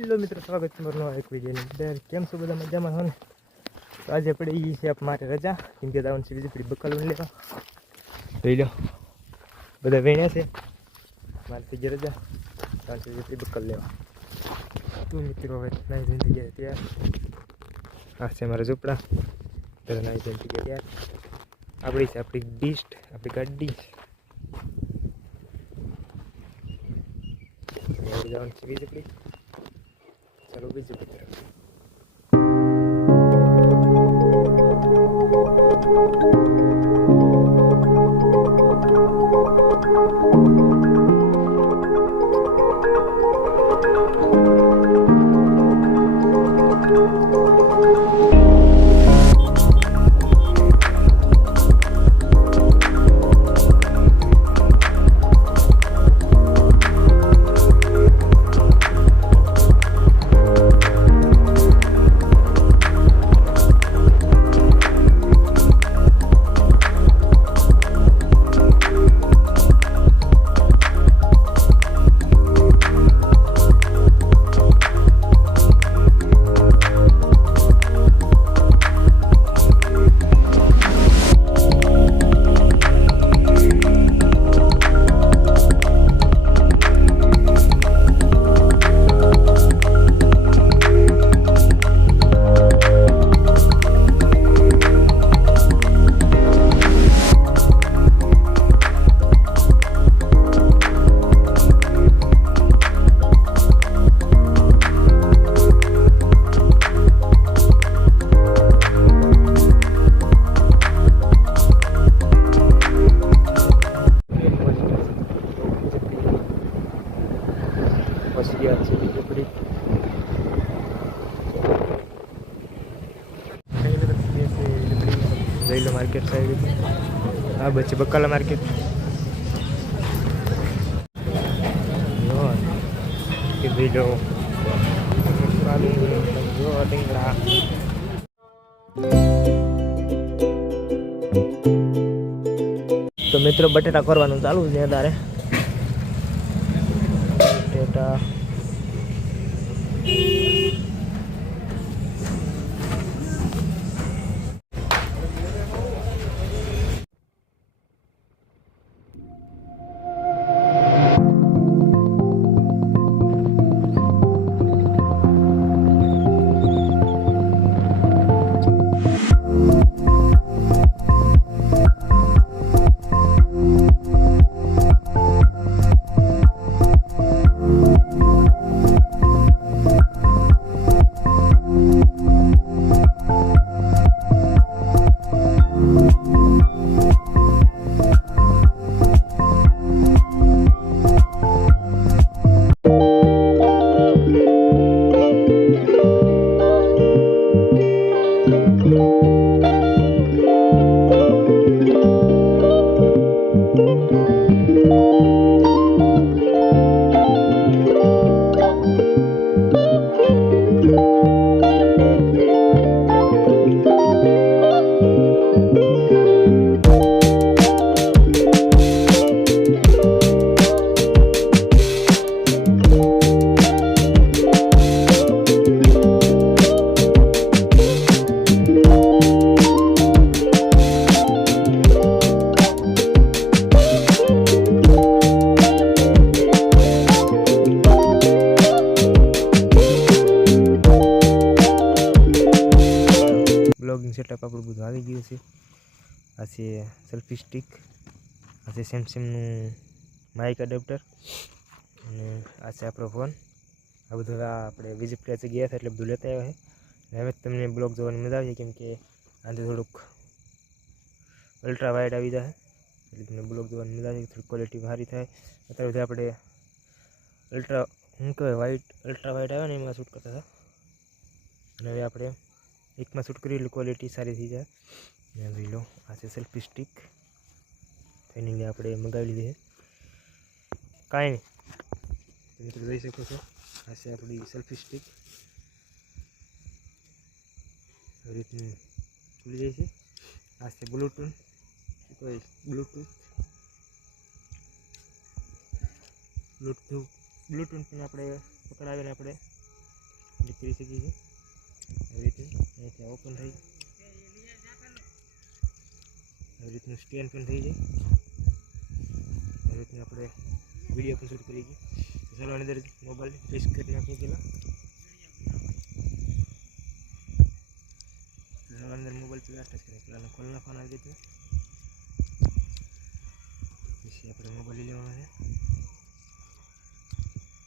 Hello મિત્રો, સ્વાગત છે મારું એક વિડીયોની અંદર. કેમ છો બધા? મજામાં છો ને? તો આજે પડી છે મારે રજા, કેમ કે દાવન છે બીજી પડી બકલ લેવા. જોઈ લો બધા વેણ્યા છે, મારે થઈ ગઈ રજા, દાવન છે બીજી બકલ લેવા. તો મિત્રો હવે નવી જિંદગી તૈયાર. આ છે મારા ઝૂંપડા, ત્યારે નવી જિંદગી તૈયાર. આપણી છે આપણી બીસ્ટ, આપણી ગાડી. જવાનું છે બીજી પડી. ચાલો બીજું પડી. रेलवे मार्केट साइड हाँ बच्चे बकाला मार्केट तो मित्रों बटेटा करवानुं चालू है तारे बटेटा ब्लॉगिंग सेटअप આપણું બધું આવી ગયું છે આ છે સેલ્ફી સ્ટિક આ છે સેમસંગનું માઇક એડેપ્ટર અને આ છે આપણો ફોન આ બધું આપણે વિઝિટ પ્લેસ ગયા હતા એટલે બધું લેતા આવ્યા છે હવે તમને બ્લોગ જોવાની મજા આવી કેમ કે આથી થોડુંક અલ્ટ્રા વાઇડ આવી જાય એટલે તમને બ્લોગ જોવાની મજા આવે થોડી ક્વોલિટી સારી થાય અત્યારે આપણે અલ્ટ્રા શું કહેવાય વાઇડ અલ્ટ્રા વાઇડ આવે ને એમાં શૂટ કરતા હતા અને હવે આપણે एक में शूट करी क्वालिटी सारी थी जाए जोई लो आ सेल्फी स्टिक फाइनली आप मंगावी लीधी है कहीं नहीं मित्रों जोई शको छो आ अपनी सेल्फी स्टिक रीतनी खुली जाए आ ब्लूटूथ ब्लूटूथ ब्लूटूथ ब्लूटूथ अपने पकड़ावी अपने ક્લિક કરી શકીએ છીએ. આવી રીતે અહીંથી ઓપન થઈ આવી રીતનું સ્ટેન્ડ પણ થઈ જાય. આવી રીતનું આપણે વિડીયો પણ શૂટ કરી ગઈ. ચાલો અંદર મોબાઈલ ફિક્સ કરી નાખીએ પહેલાં. ચાલો અંદર મોબાઈલ પહેલાં ટચ કરીએ પહેલાં ખોલી નાખવાનો આવી રીતે. પછી આપણે મોબાઈલ લઈ લેવાનો છે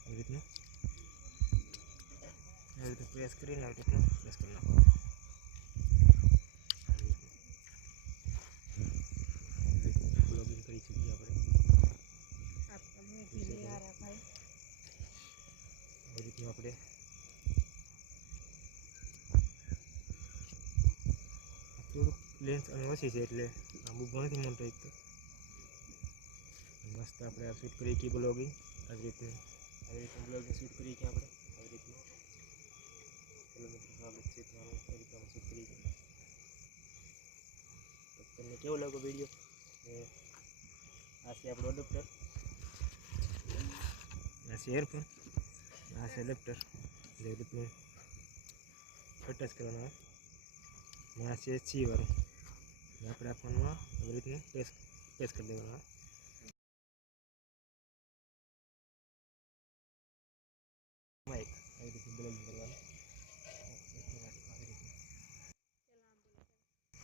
આવી રીતનું. આવી રીતે પ્રેસ કરીને આવી રીતનું પ્રેસ કરી નાખવાનું. બ્લોગિંગ કરી શકીએ આપણે. આવી રીતનું આપણે થોડુંક લેન્સ અને ઓછી છે એટલે આંબુ નથી મોટો એક તો મસ્ત આપણે આ શૂટ કરીએ કે બ્લોગિંગ આવી રીતે બ્લોગિંગ શૂટ કરીએ કે આપણે આવી રીતનું. ચલો મિત્રો સ્વાગત છે તમારું. આવી રીતે આપણે શૂટ કરીએ. તો તમને કેવો લાગ્યો વિડીયો? આ છે આપણો એડપ્ટર, આ છે એરફોન, આ છે એડપ્ટર જે રીતનું અટેચ કરવાનું આવે. અને આ છે સી વાળું આપણે આ ફોનમાં આવી રીતનું પ્રેસ કરી દેવાનું આવે. માઇક આવી રીતનું બ્લોગિંગ કરવાનું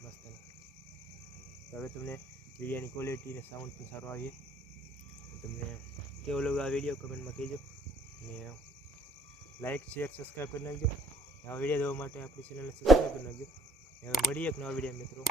મસ્ત. હવે તમને વિડીયોની ક્વોલિટી અને સાઉન્ડ પણ સારો આવીએ. તમને કેવો લાગ્યો આ વિડીયો કમેન્ટમાં કહેજો. અને લાઇક શેર સબસ્ક્રાઈબ કરી નાખજો. આવા વિડીયો જોવા માટે આપણી ચેનલને સબસ્ક્રાઈબ કરી નાખજો. હવે મળીએ એક નવા વિડીયો મિત્રો.